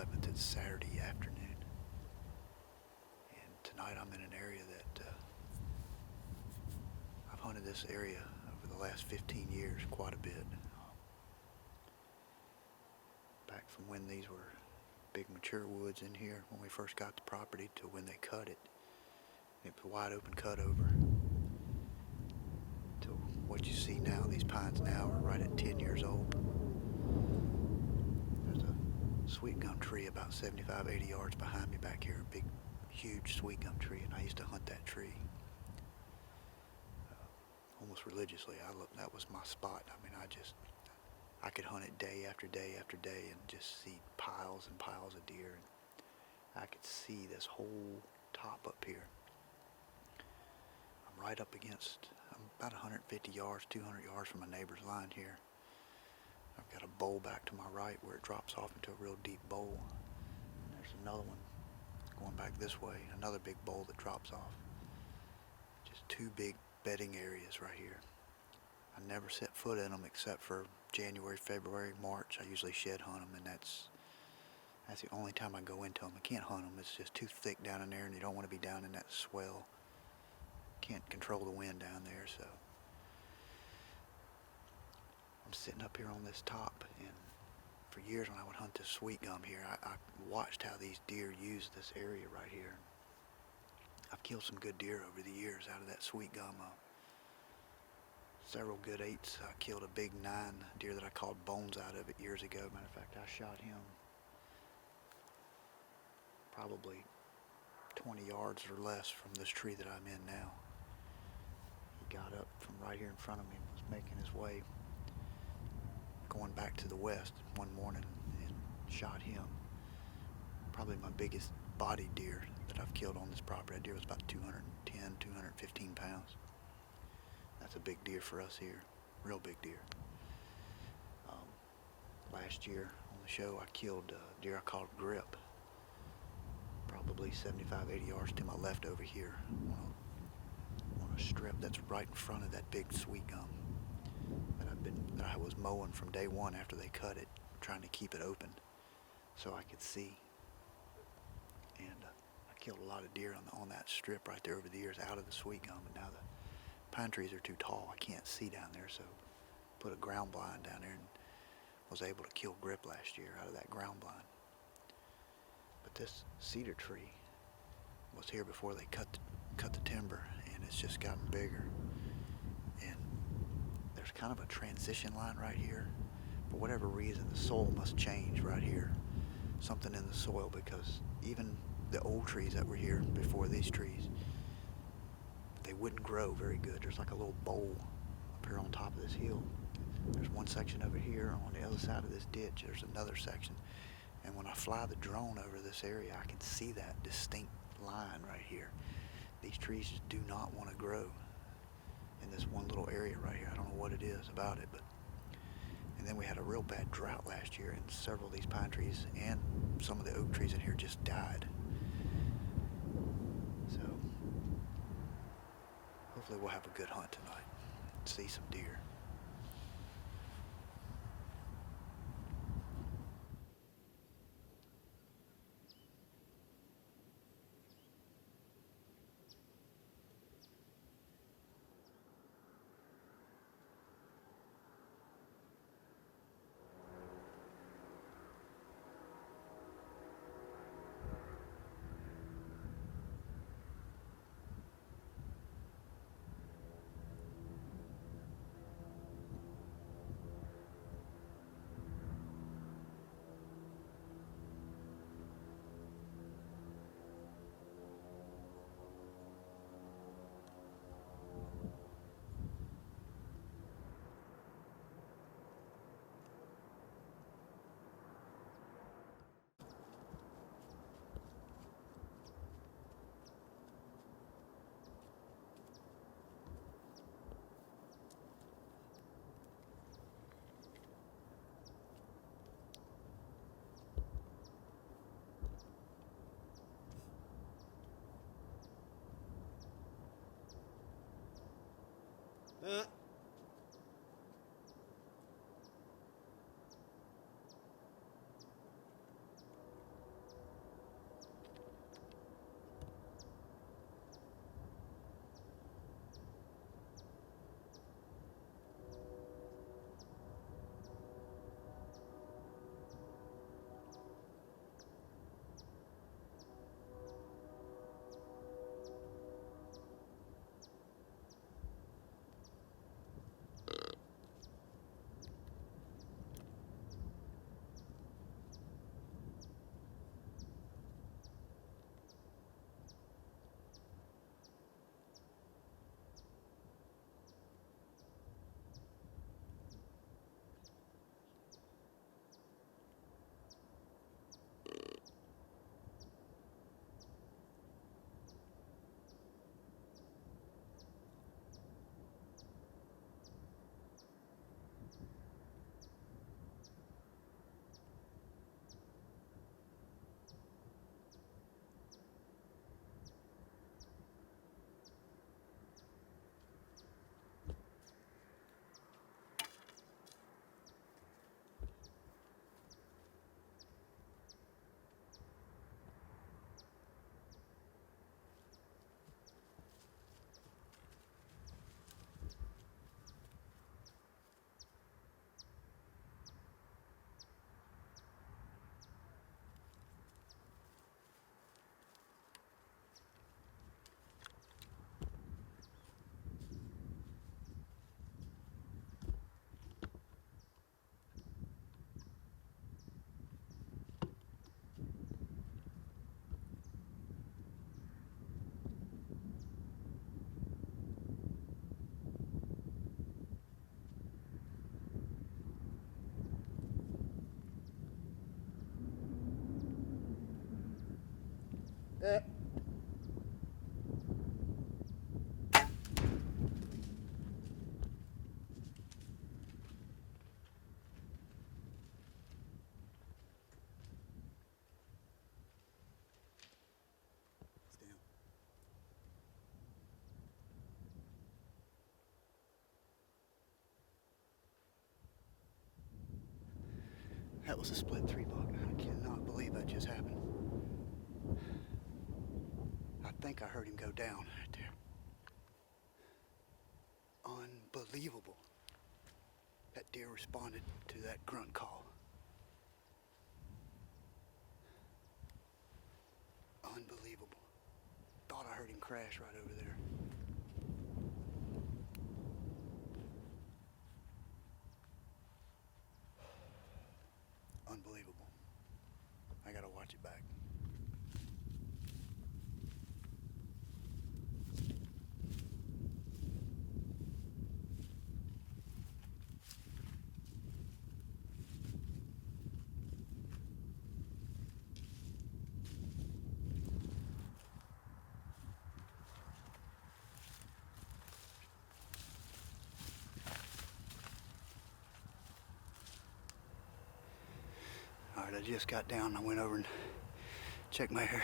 11th. It's Saturday afternoon, and tonight I'm in an area that I've hunted this area over the last 15 years quite a bit. Back from when these were big mature woods in here when we first got the property to when they cut it. It was a wide open cut over to what you see now. These pines now are right at 10 years old. There's a sweet gum tree about 75, 80 yards behind me back here, a big, huge sweet gum tree, and I used to hunt that tree almost religiously. That was my spot. I mean, I could hunt it day after day after day and just see piles and piles of deer. And I could see this whole top up here. I'm right up against, I'm about 150 yards, 200 yards from my neighbor's line here. I've got a bowl back to my right where it drops off into a real deep bowl. And there's another one going back this way, another big bowl that drops off. Just two big bedding areas right here. I never set foot in them except for January, February, March. I usually shed hunt them, and that's the only time I go into them. I can't hunt them. It's just too thick down in there, and you don't want to be down in that swell. Can't control the wind down there, so I'm sitting up here on this top, and for years when I would hunt this sweet gum here, I watched how these deer use this area right here. I've killed some good deer over the years out of that sweet gum. Several good 8s. I killed a big 9 deer that I called bones out of it years ago. Matter of fact, I shot him probably 20 yards or less from this tree that I'm in now. He got up from right here in front of me and was making his way going back to the west one morning and shot him. Probably my biggest body deer that I've killed on this property. That deer was about 210, 215 pounds. That's a big deer for us here, real big deer. Last year on the show I killed a deer I called grip, probably 75, 80 yards to my left over here on a strip that's right in front of that big sweet gum that I was mowing from day one after they cut it, trying to keep it open so I could see. And I killed a lot of deer on that strip right there over the years out of the sweet gum, and now the pine trees are too tall. I can't see down there, so put a ground blind down there and was able to kill grip last year out of that ground blind. But this cedar tree was here before they cut the timber, and it's just gotten bigger. And there's kind of a transition line right here. For whatever reason, the soil must change right here. Something in the soil, because even the old trees that were here before these trees, they wouldn't grow very good. There's like a little bowl up here on top of this hill. There's one section over here. On the other side of this ditch, there's another section. And when I fly the drone over this area, I can see that distinct line right here. These trees just do not want to grow in this one little area right here. I don't know what it is about it, but. And then we had a real bad drought last year, and several of these pine trees and some of the oak trees in here just died. So hopefully we'll have a good hunt tonight. See some deer. That was a split 3 buck. I cannot believe that just happened. I think I heard him go down right there. Unbelievable. That deer responded to that grunt call. Unbelievable. Thought I heard him crash right over there. Unbelievable. I gotta watch it back. Alright, I just got down and I went over and checked my hair.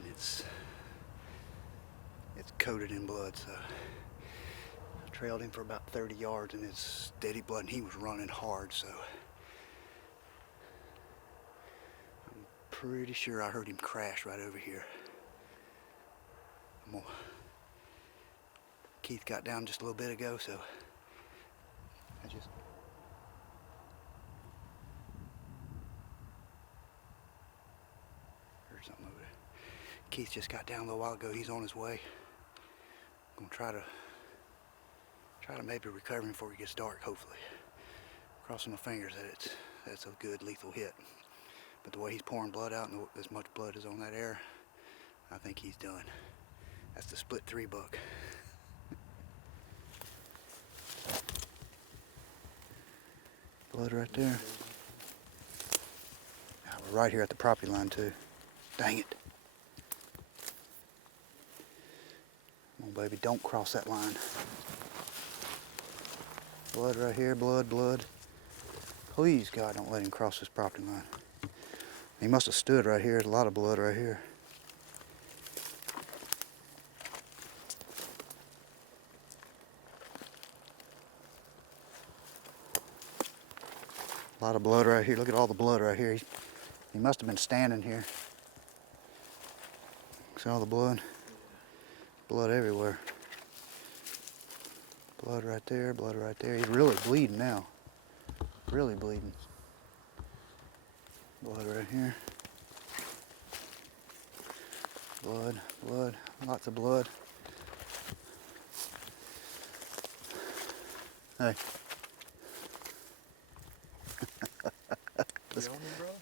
And it's coated in blood, so I trailed him for about 30 yards and it's steady blood and he was running hard, so I'm pretty sure I heard him crash right over here. Keith got down just a little bit ago, so I just heard something over there. Keith just got down a little while ago. He's on his way. I'm gonna try to maybe recover him before it gets dark, hopefully. Crossing my fingers that that's a good lethal hit. But the way he's pouring blood out and as much blood is on that air, I think he's done. That's the split 3 buck. Blood right there. Now we're right here at the property line too. Dang it. Come on, baby, don't cross that line. Blood right here, blood, blood. Please, God, don't let him cross this property line. He must have stood right here. There's a lot of blood right here. A lot of blood right here. Look at all the blood right here. He must have been standing here. See all the blood? Blood everywhere. Blood right there, blood right there. He's really bleeding now. Really bleeding. Blood right here. Blood, blood, lots of blood. Hey.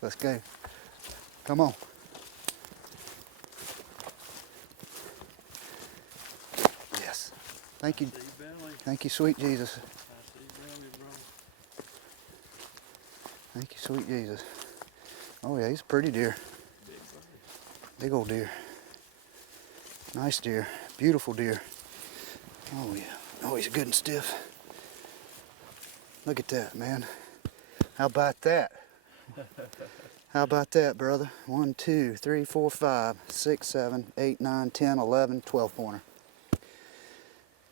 Let's go. Come on. Yes. Thank you. Thank you, sweet Jesus. Thank you, sweet Jesus. Oh yeah, he's a pretty deer. Big old deer. Nice deer. Beautiful deer. Oh yeah. Oh, he's good and stiff. Look at that, man. How about that? How about that, brother? 1, 2, 3, 4, 5, 6, 7, 8, 9, 10, 11, 12 pointer.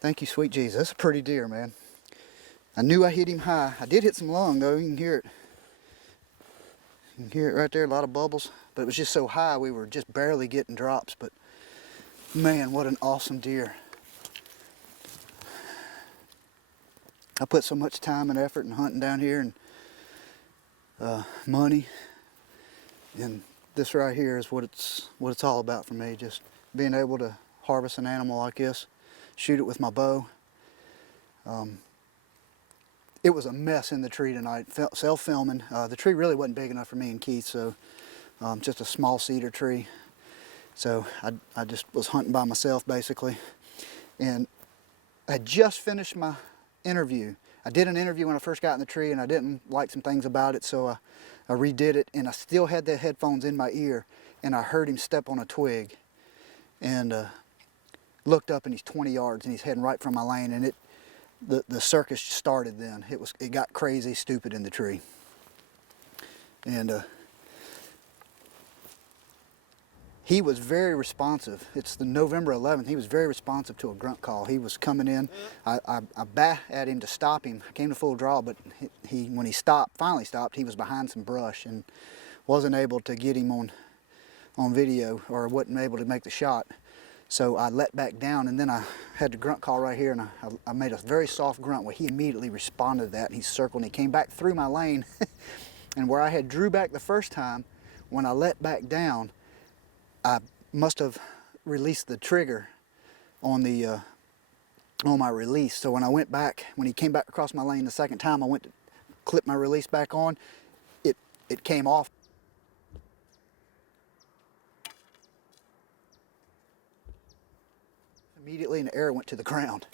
Thank you, sweet Jesus. That's a pretty deer, man. I knew I hit him high. I did hit some lung, though. You can hear it. You can hear it right there, a lot of bubbles. But it was just so high, we were just barely getting drops. But, man, what an awesome deer. I put so much time and effort in hunting down here and money. And this right here is what it's all about for me. Just being able to harvest an animal like this, shoot it with my bow. It was a mess in the tree tonight, self-filming. The tree really wasn't big enough for me and Keith, so just a small cedar tree. So I just was hunting by myself basically. And I just finished my interview. I did an interview when I first got in the tree and I didn't like some things about it, so I redid it, and I still had the headphones in my ear. and I heard him step on a twig, and looked up, and he's 20 yards, and he's heading right from my lane, and the circus started then. It got crazy stupid in the tree. And he was very responsive. It's the November 11th. He was very responsive to a grunt call. He was coming in. I bat at him to stop him. I came to full draw, but when he finally stopped, he was behind some brush and wasn't able to get him on video, or wasn't able to make the shot. So I let back down, and then I had the grunt call right here, and I made a very soft grunt where he immediately responded to that, and he circled, and he came back through my lane. And where I had drew back the first time, when I let back down, I must have released the trigger on my release. So when I went back, when he came back across my lane the second time, I went to clip my release back on, it came off. Immediately, and the arrow went to the ground.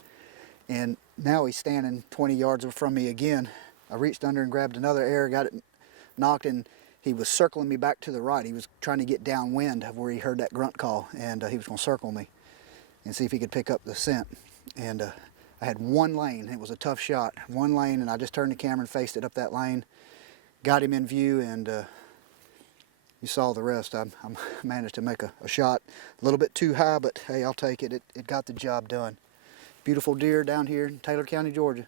And now he's standing 20 yards from me again. I reached under and grabbed another arrow, got it knocked, and he was circling me back to the right. He was trying to get downwind of where he heard that grunt call, and he was going to circle me and see if he could pick up the scent. And I had one lane. It was a tough shot. One lane, and I just turned the camera and faced it up that lane. Got him in view, and you saw the rest. I managed to make a shot a little bit too high, but hey, I'll take it. It got the job done. Beautiful deer down here in Taylor County, Georgia.